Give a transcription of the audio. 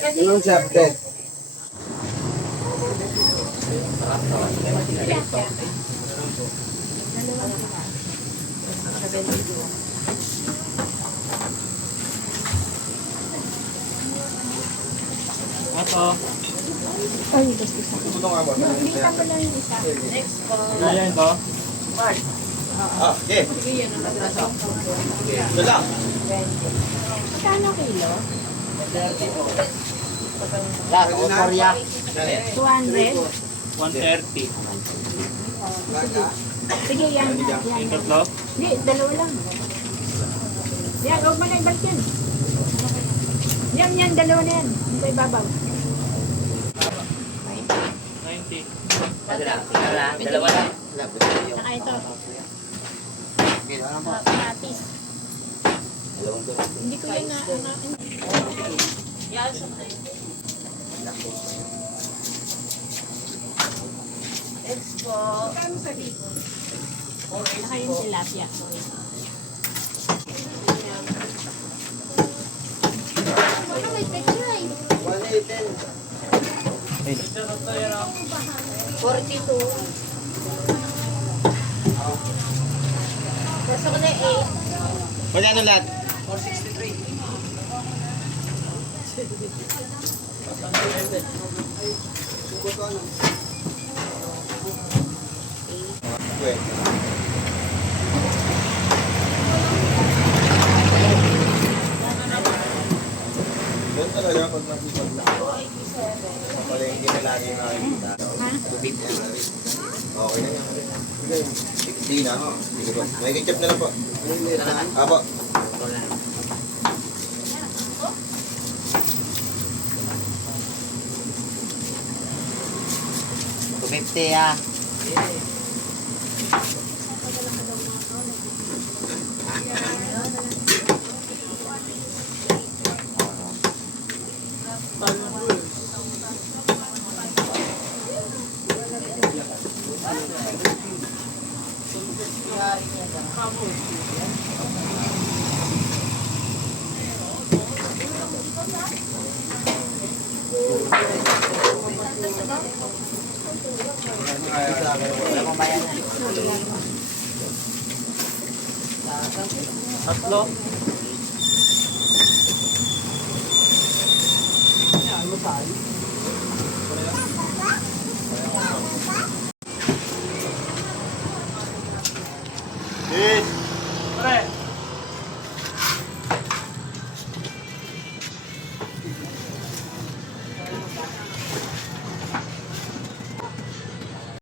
Anong subject? Ato. Ay, gusto sa akin. Ito nga ba? Nakita ko lang yung isa. Next po. Kaya ito. Ah, okay. Sige, yan ang nagraso. Ito lang. Magkano kilo? Lahat, o Korea. 200? 130. Sige, yan. Yung Yan. tatlo. Hindi, dalawa lang. Yan, huwag mo na ibalik yan. Yan, dalawa na yan. Yung sa ibabaw. 90. Dalawa lang. Saka ito. Patis. Hindi ko yun na. Yan, sa Next po. Saka yung tilapia. Ano may picture ay? 42. Basta ko na 8. Magkano lahat? 463. Doon talaga pag nasipag na ako. Kapalengke na lagi nakikita. Tubig na lang. Okay na yan. Hindi na. Sige po. May ketchup na lang po. Apo. Tumipte ah. Tatlo.